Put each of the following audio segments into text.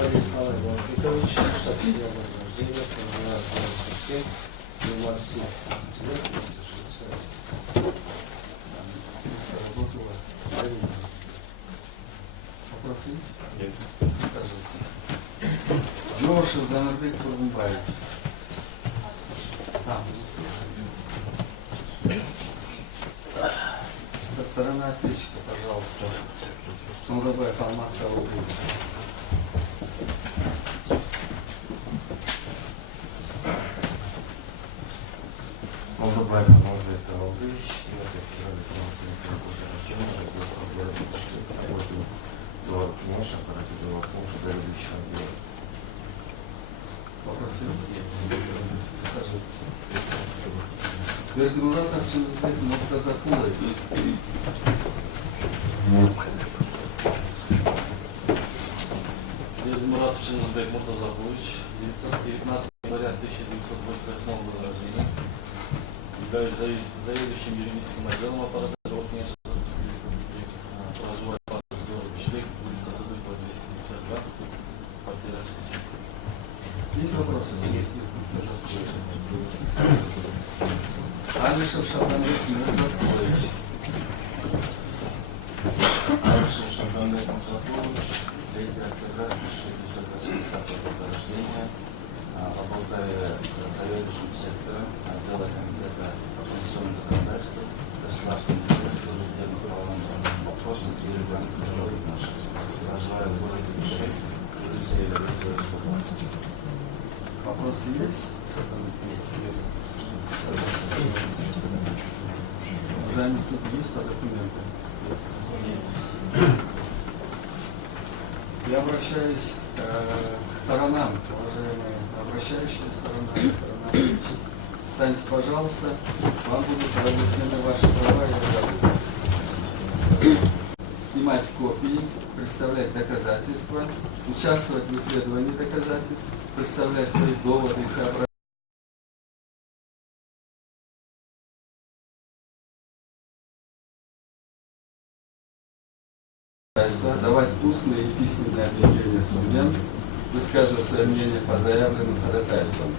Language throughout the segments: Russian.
Валерий Николаевич, сообщение о вознаграждении, Масси. Вопросы? Нет. Присаживайтесь. Джошев Занарбек Тургумбаевич. Со стороны ответчика, пожалуйста. Ну, добавь Алмаз Аллахович. Молдобай Алмаз Аллахович, я так работаю до Кинеша, аппаративного пункта зарубежного отдела. Вопросы? Присаживайтесь. Бердмурат Арчинбек Муртазакулович. Бердмурат Арчинбек Муртазакулович, 19 января 1988 года рождения. Являюсь заведующим юридическим отделом аппарата Кинеша Российской Республики. Проживаю в адрес города Бишлек, улица Садыкова, 252, квартира 60. Есть вопросы? Алишев Шабанбек Муртазакулович. Алишев Шабанбек Муртазакулович, 3 октября 1980 года рождения. Работаю заведующим сектором отдела комитета по конституционному законодательству, государственному интересу, судебно-правовым вопросам и регламентным отношениям. Проживаю в городе Бишлек, улица Елизавета 120. Вопросы есть? Уважаемый суд, есть по документам? Я обращаюсь к сторонам, уважаемые обращающие стороны. Встаньте, пожалуйста, вам будут разъяснены ваши права и обязанности. Снимать копии, представлять доказательства, участвовать в исследовании доказательств, представлять свои доводы и соображения. Давать устные и письменные объяснения судьям, высказывать свое мнение по заявленным ходатайствам.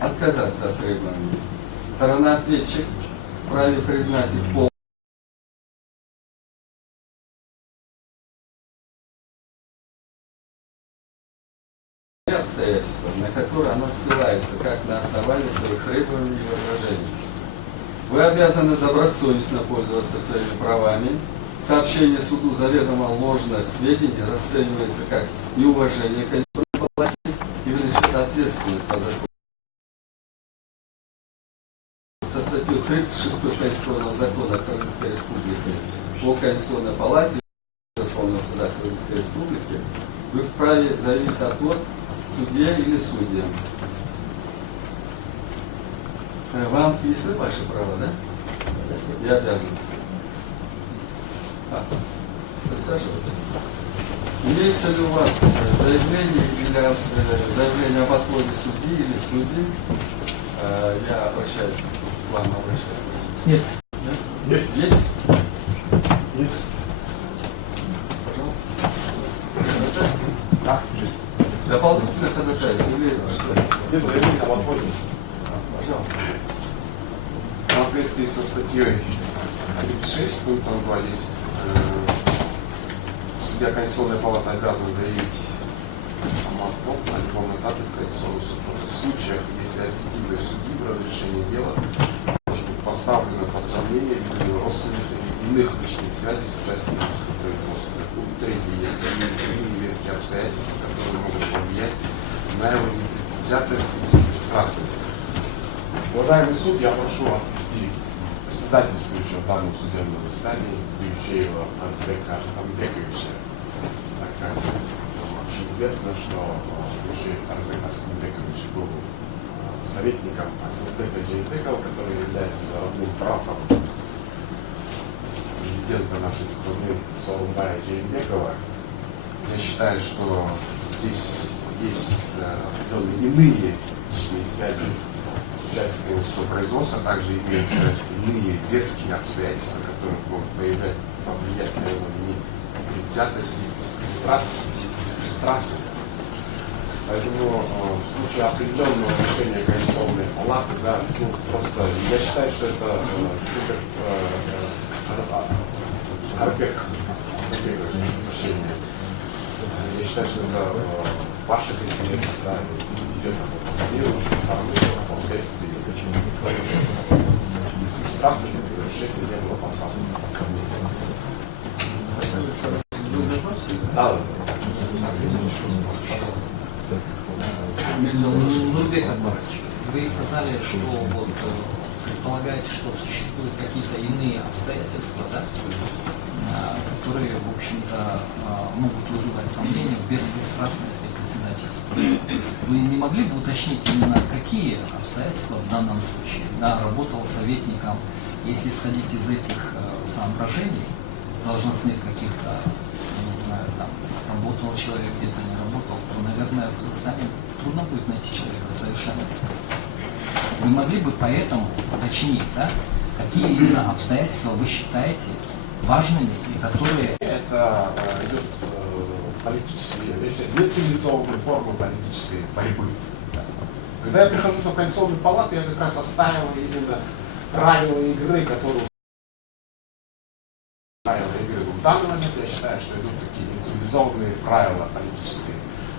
Отказаться от требований. Сторона-ответчик вправе признать их полностью обстоятельства, на которые она ссылается, как на основании своих требований и возражений. Вы обязаны добросовестно пользоваться своими правами. Сообщение суду заведомо ложных сведений расценивается как неуважение к конституционной власти и влечет ответственность по закону. Со статьей 36 Конституционного закона Казахстанской Республики о Конституционной палате Верховного суда Казахстанской Республики вы вправе заявить отвод судье или судьям. Вам ясны ваши права, да? И обязанности. Присаживаться. Имеется ли у вас заявление об отводе судьи или судьи? Я обращаюсь к вам, Нет. Да? Есть? Есть? Есть. Пожалуйста. Да, есть. Дополнительное ходатайство или что? Нет заявления об отводе. Пожалуйста. В соответствии со статьей 1.6 пунктом 2 здесь судья Конституционной палаты обязан заявить самоотвод на любом этапе в Конституционный суд. В случаях, если объективность судьи в разрешении дела может быть поставлена под сомнение ввиду родственных или иных личных связей с участником судопроизводства. Пункт 3. Если имеются невеские обстоятельства, которые могут повлиять на его непредвзятость и беспристрастность. Уважаемый суд, я прошу отвести председательствующего в данном судебном заседании Биющеева Андрея Арстамбековича. Так как общеизвестно, что бывший Андрей Арстамбекович был советником Асылбека Джейбекова, который является родным братом президента нашей страны Сооронбая Джейбекова. Я считаю, что здесь есть определенные иные личные связи с участниками судопроизводства также имеются иные веские обстоятельства, которые могут повлиять на его непредвзятость и беспристрастность. Поэтому в случае определенного решения Конституционной палаты, да, ну, просто я считаю, что это решение. Я считаю, что это в ваших интересах, да, в интересах оппонирующей стороны, что впоследствии беспристрастность этого решения не было поставлено под сомнение. Да, Нурбек Акбарович, вы сказали, что вот, предполагаете, что существуют какие-то иные обстоятельства, да, которые, в общем-то, могут вызывать сомнения в беспристрастности председательства. Вы не могли бы уточнить именно какие обстоятельства в данном случае? Да, работал советником, если исходить из этих соображений, должностных каких-то, я не знаю, там, работал человек, где-то не работал, то, наверное, в Казахстане трудно будет найти человека совершенно беспристрастного. Вы могли бы поэтому уточнить, да, какие именно обстоятельства вы считаете важными и которые... Это идет политические, нецивилизованные формы политической борьбы. Когда я прихожу в Конституционную палату, я как раз отстаиваю именно правила игры, которые в данный момент я считаю, что идут такие нецивилизованные правила политической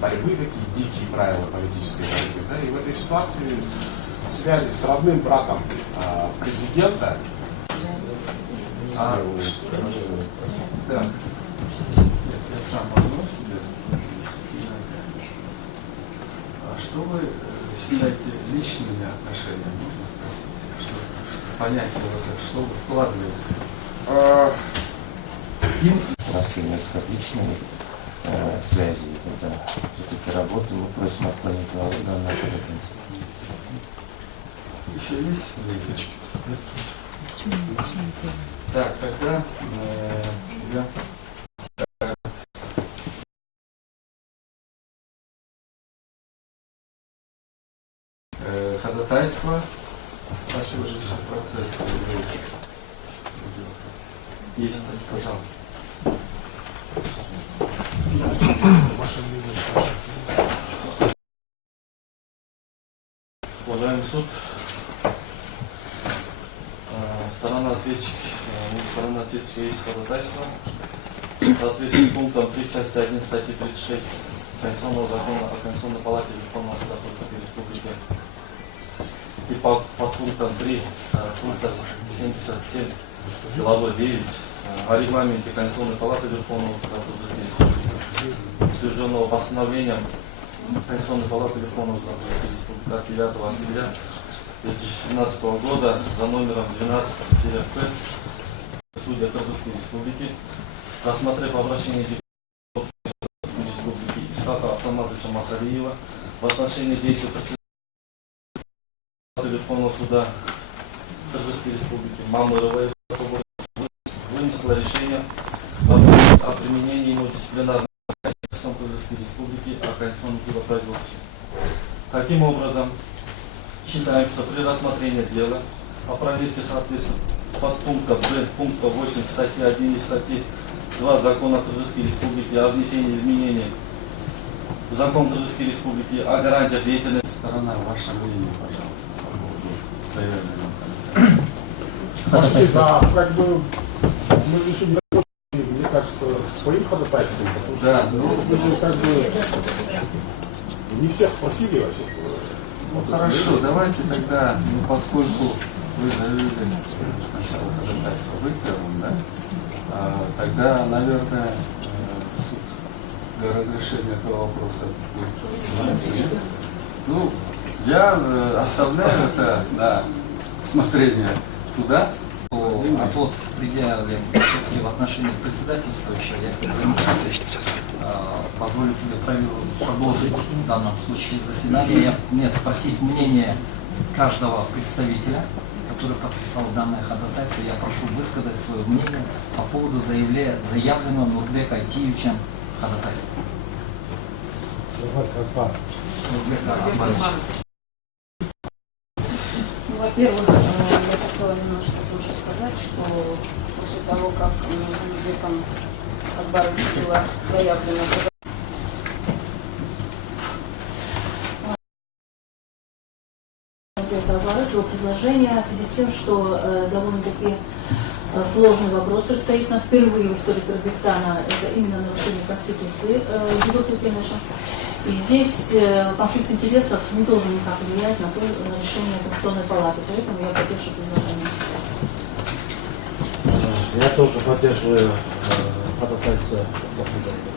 борьбы, такие дикие правила политической борьбы. Да? И в этой ситуации в связи с родным братом президента Да. Я сам могу себе. А что вы считаете личными отношениями, можно спросить? Что понятие вот это, что вы вкладываете? У нас имеются личные связи, когда все-таки работу мы просим отклонить данное ходатайство. Еще есть вещи? Так, тогда я... Ходатайство нашего решения процесса. Есть, пожалуйста. Уважаемый суд, сторона ответчика есть ходатайство. В соответствии с пунктом 3 части 1 статьи 36 Конституционного закона о Конституционной палате Верховного Суда Казахстанской Республики и по пунктам 3 пункта 77 главы 9 о регламенте Конституционной палаты Верховного Суда Казахстанской Республики, утвержденного постановлением Конституционной палаты Верховного Суда Казахстанской Республики от 9 октября 2017 года за номером 12-П судья Кыргызской Республики, рассмотрев обращение депутата Кыргызской Республики Исхака Автоматовича Масалиева в отношении действий председателя Верховного Суда Кыргызской Республики Мамырова вынесла решение о применении ему дисциплинарного наказания Кыргызской Республики о конституционном судопроизводстве. Таким образом, считаем, что при рассмотрении дела о проверке соответствия подпункта Б пункта 8 статьи 1 и статьи 2 Закона Кыргызской Республики о внесении изменений в Закон Кыргызской Республики о гарантиях деятельности. Сторона, ваше мнение, пожалуйста. Да, как бы мы еще не закончили, мне кажется, своим ходатайством, потому что Да, мы как бы не всех спросили вообще. Ну хорошо, давайте тогда, поскольку вы заявили сначала ходатайство, вы первым, да? Тогда, наверное, суд для разрешения этого вопроса будет. Ну, я оставляю это на усмотрение суда. Отвод предъявлен все-таки в отношении председательствующего, я как заместитель позволю себе продолжить в данном случае заседание. Нет, спросить мнение каждого представителя, который подписал данное ходатайство. Я прошу высказать свое мнение по поводу заявленного Нурбека Айтиевичем ходатайства. Нурбек Акбарович. Во-первых, я хотела немножко тоже сказать, что после того, как Беком Акбарович была заявлена его предложение в связи с тем, что довольно-таки сложный вопрос предстоит нам впервые в истории Кыргызстана, это именно нарушение Конституции Бигу Тукенеша. И здесь конфликт интересов не должен никак влиять на решение Конституционной палаты, поэтому я поддерживаю предложение. Я тоже поддерживаю ходатайство Бахмутова.